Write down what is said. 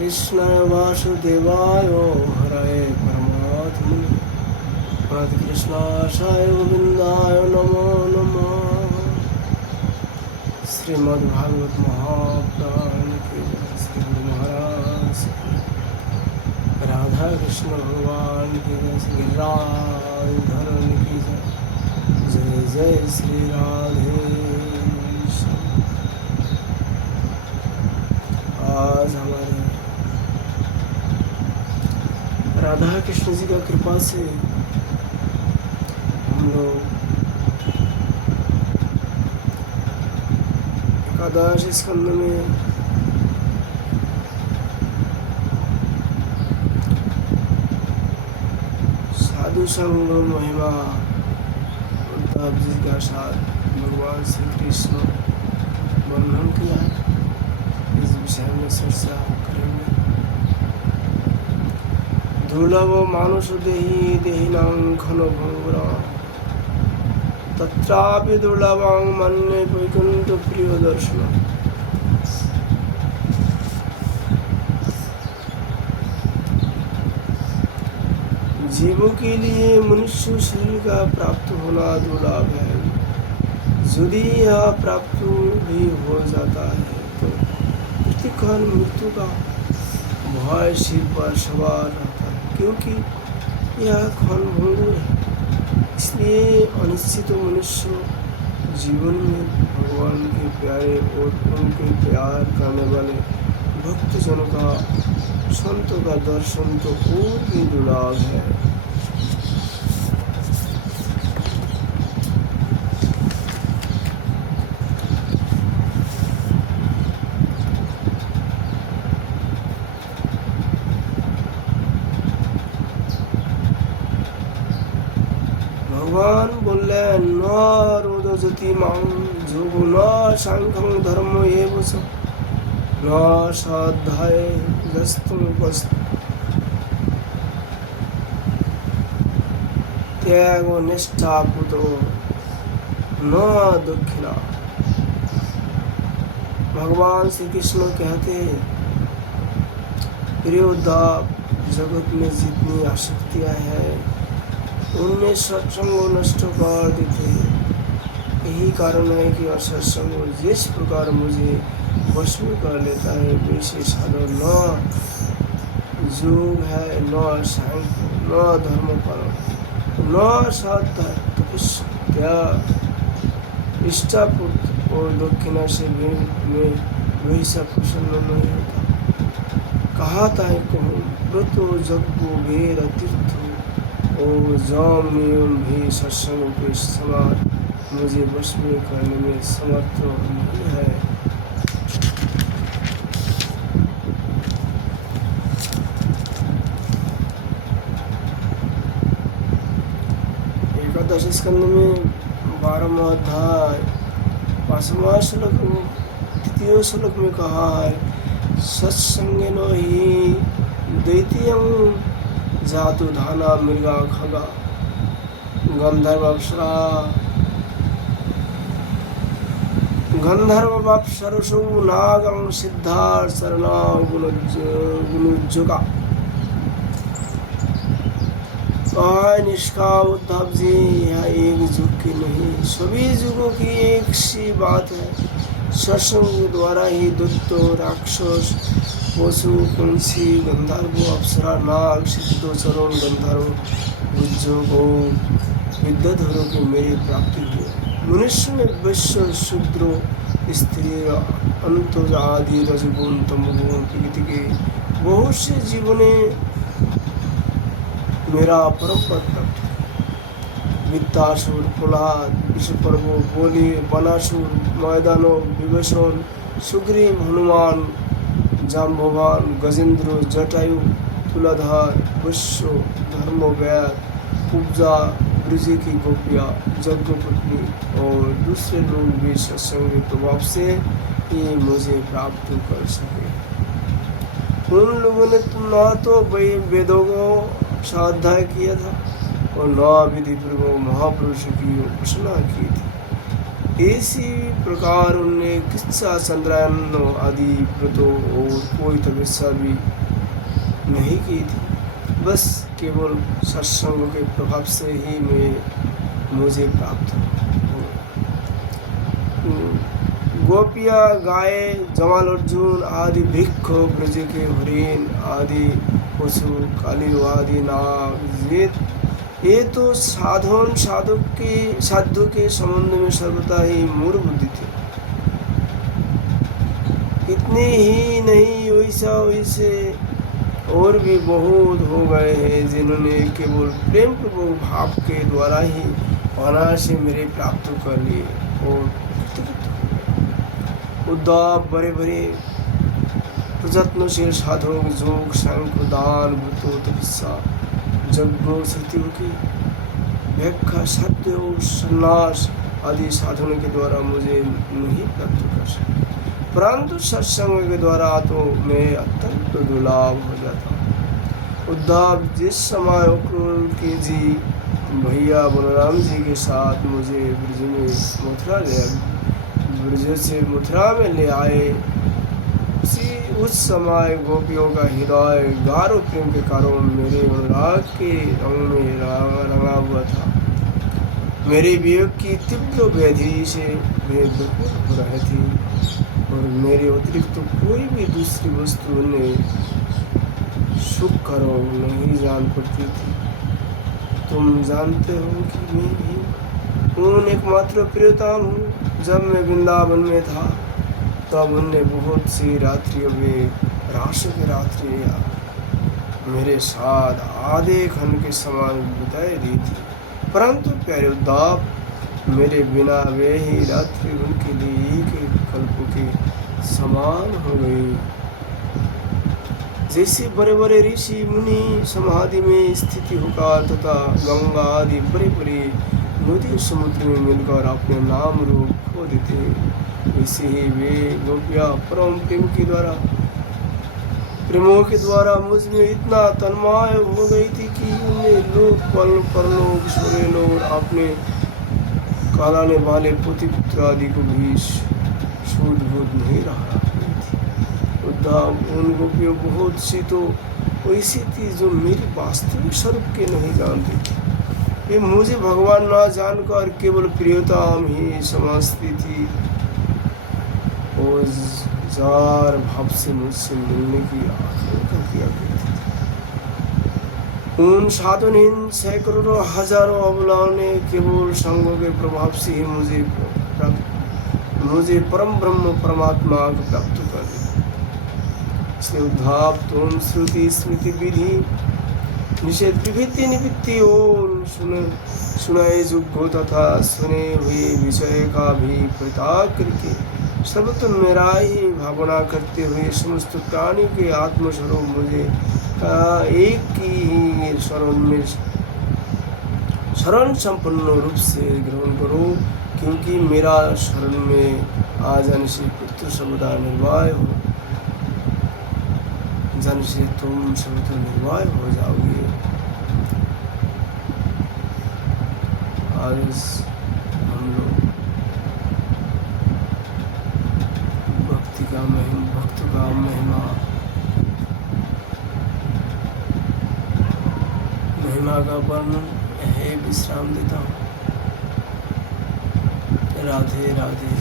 कृष्णाय वासुदेवाय हरये परमात्मने कृष्णाय गोविंदाय नमो नमः। श्रीमद्भागवत महापुराण के श्री गुरु महाराज राधा कृष्ण भगवान की जय, गिरिराज धरण की जय। जय जय श्री राधे। आज हमारे राधा कृष्ण जी का कृपा से हम लोग एकादश स्कंद में साधु संग महिमा उद्धव जी का साथ भगवान श्री कृष्ण वर्णन किया है। इस विषय में चर्चा करेंगे। दुर्लभ मानुष देहि देहिनां खनो भंगुरा तत्रापि दुर्लभं मन्ये वैकुंठ प्रिय दर्शन। जीवों के लिए मनुष्य शरीर का प्राप्त होना दुर्लभ है। यदि यह प्राप्त भी हो जाता है तो प्रतिक्षण मृत्यु का भय सिर पर सवार रहता है, क्योंकि यह क्षण भंगुर है। इसलिए अनिश्चित मनुष्य जीवन में भगवान के प्यारे और उनके प्यार करने वाले भक्तजनों का संतों का दर्शन तो और भी दुर्लभ है। भगवान बोले न रोदजति मां जोगो न सांख्यं धर्म एव च न साध्याय जस्तुपस् त्यागो निष्ठा पुतो न दक्षिणा। भगवान श्री कृष्ण कहते हैं, प्रियोद्धाव, जगत में जितनी आसक्तियां हैं उनमें सत्संग नष्ट कर देते हैं। यही कारण है कि असत्संग जिस प्रकार मुझे वश में कर लेता है वैसे साधन न योग है, न सांख्य, न धर्म पर, न तपस्या इष्टापुत और दक्षिणा से में वही सब प्रसन्न नहीं होता। कहाता है कहूँ व्रतो जगो वेर तीर्थ और जाम नियम भी सत्संग के समान मुझे वश में करने में समर्थ नहीं है। एकादश स्कंद में 12वां अध्याय 5वां श्लोक में 3 श्लोक में कहा है, सत्संगेन हि द्वितीयं जातु धाना मृगा खगा गंधर्व अप्सरसु नागं सिद्धार्थ शरणा गुणुज्जुका। निष्काम उद्धव जी, यह एक युग की नहीं सभी युगों की एक सी बात है। सत्संग द्वारा ही दैत्य राक्षस पशु पंछी गंधर्व अप्सरा नाग सिद्धो चरण गंधर्व बुज्जोग विद्याधरों की मेरी प्राप्ति हुई। मनुष्य में वैश्य शूद्र स्त्री अंतज आदि रजगुण तमगुण प्रकृति के बहुत से जीवों ने मेरा परम पद प्राप्त। वित्तासुर प्रहलाद विषपर्व बोली बनासुर मैदानो विभीषण सुग्रीव हनुमान जाम्बवान गजेंद्र जटायु तुलाधार वैश्य धर्मव्याध उपजा ब्रज की गोपिया यज्ञपत्नी और दूसरे लोग भी सत्संग के प्रभाव से ये मुझे प्राप्त कर सके। उन लोगों ने न तो वेदों को स्वाध्याय किया था और न विधि पूर्वक महापुरुष की उपासना की थी। इसी प्रकार उनने किस्सा चंद्रायन आदि व्रतों और कोई तपस्या भी नहीं की थी। बस केवल सत्संग के प्रभाव से ही मुझे प्राप्त हो। गोपिया गाय, जमाल अर्जुन आदि वृक्ष, ब्रज के हरिण आदि पशु, काली आदि नाग, ये तो साधु के संबंध में सर्वथा ही मूढ़ बुद्धि थे। इतने ही नहीं, वैसे और भी बहुत हो गए हैं जिन्होंने केवल प्रेम पूर्वक भाव के द्वारा ही अनायास मेरे प्राप्त कर लिए और उद्धव बड़े बड़े प्रयत्नशील साधक योग, सांख्य, दान, व्रत, तपस्या, यज्ञ, श्रुतियों की व्याख्या, सत्य और संन्यास आदि साधनों के द्वारा मुझे नहीं प्राप्त कर सके, परंतु सत्संग के द्वारा तो मैं अत्यंत दुर्लभ हो जाता हूँ। उद्धव जिस समय उक्रूल के जी भैया बलराम जी के साथ मुझे ब्रज से मथुरा में ले आए, उस समय गोपियों का हृदय गाढ़ प्रेम के कारण मेरे अनुराग के रंग में रंगा हुआ था। मेरे वियोग की तीव्र व्याधि से वे दुखी हो रहे थे और मेरे अतिरिक्त तो कोई भी दूसरी वस्तु उन्हें सुख करो नहीं जान पड़ती थी। तुम जानते हो कि मैं ही उन एकमात्र प्रियतम हूँ। जब मैं वृंदावन में था तब उनने बहुत सी रात्रियों में राशि की रात्रियाँ मेरे साथ आधे खंड के समान बिताई दी थी, परंतु प्यारे उद्धव मेरे बिना वे ही रात्रि उनके लिए एक कल्प के समान हो गई। जैसे बड़े बड़े ऋषि मुनि समाधि में स्थिति होकर तथा गंगा आदि बड़े बड़े नदी समुद्र में मिलकर अपने नाम रूप खो देते, वैसे ही वे गोपियाँ परम प्रेमों के द्वारा मुझ में इतना तन्मय हो गई थी कि उन्हें लोक परलोक स्वर्गलोक और अपने कहलाने वाले पुत्र आदि को भी सूझबूझ नहीं रहा थी। उद्धव उन गोपियों बहुत सी तो ऐसी थी जो मेरी वास्तविक स्वरूप के नहीं जानती थी। वे मुझे भगवान न जानकर केवल प्रियतम ही समझती थी और जार भाव से मुझसे मिलने की आकांक्षा किया करती थी। उन साधनहीन सैकड़ों हजारों अबलाओं ने केवल संगों के प्रभाव से ही मुझे परम ब्रह्म परमात्मा को प्राप्त कर दिया। इसलिए उद्धव तुम श्रुति स्मृति विधि निषेध विभित्ति निवृत्ति और सुनाए योग्य तथा सुने हुए विषय का भी परित्याग करके सर्वत्र मेरा ही भावना करते हुए समस्त प्राणी के आत्मस्वरूप मुझे एक ही शरण संपन्न रूप से ग्रहण करो, क्योंकि मेरा शरण में आ जाने से पुत्र सर्वदा निर्वाह हो जाने से तुम सर्वदा निर्वाह हो जाओगे। आज हम लोग भक्त का महिमा का वर्णन है विश्राम देता हूँ। राधे राधे।